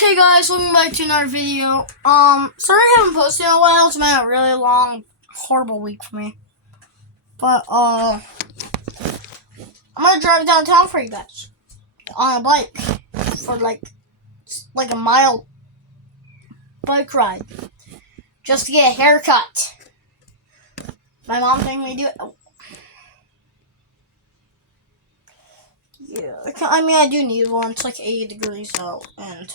Hey guys, welcome back to another video. Sorry I haven't posted in a while. It's been a really long, horrible week for me. But I'm gonna drive downtown for you guys on a bike for like a mile bike ride just to get a haircut. My mom made me do it. Oh. Yeah, I mean I do need one. It's like 80 degrees out, and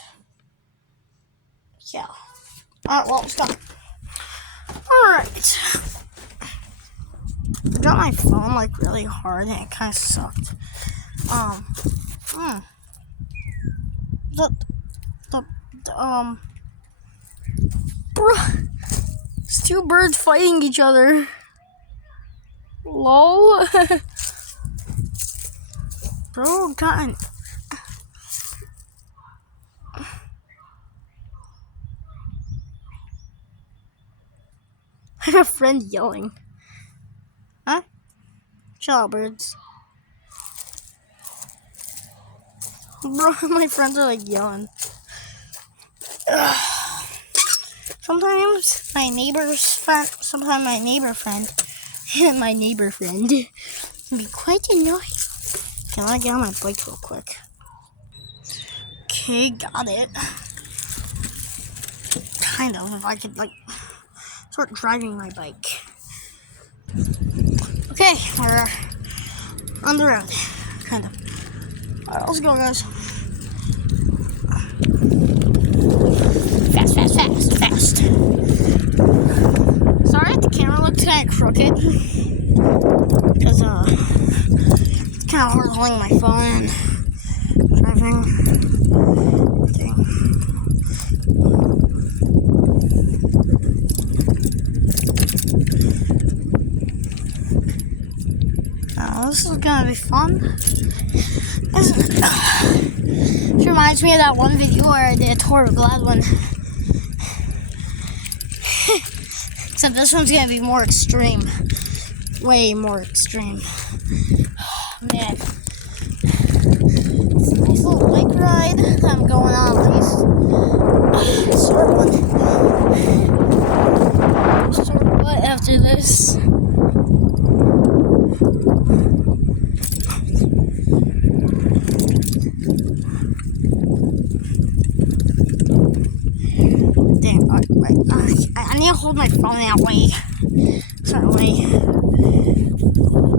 yeah. Alright, well, let's go. Alright. I got my phone like really hard and it kind of sucked. Bruh. It's two birds fighting each other. Lol. Bro, God. I have a friend yelling. Huh? Shut up, birds. Bro, my friends are like yelling. Sometimes my neighbor's friend, and my neighbor friend can be quite annoying. Okay, I get on my bike real quick. Okay, got it. Kind of, if I could like start driving my bike. Okay, we're on the road. Kind of. Alright, let's go, guys. Fast. Sorry if the camera looks kind of crooked. Because, it's kind of hard holding my phone and driving. This is gonna be fun. This reminds me of that one video where I did a tour of Gladwin. Except this one's gonna be more extreme. Way more extreme. Man. It's a nice little bike ride that I'm going on at least. Short one. Short butt after this. I need to hold my phone that way. Certainly.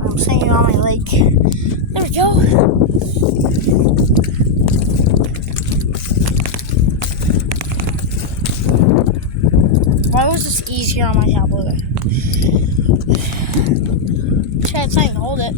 I'm saying it on my leg. There we go. Why was this easier on my tablet? Try to hold it.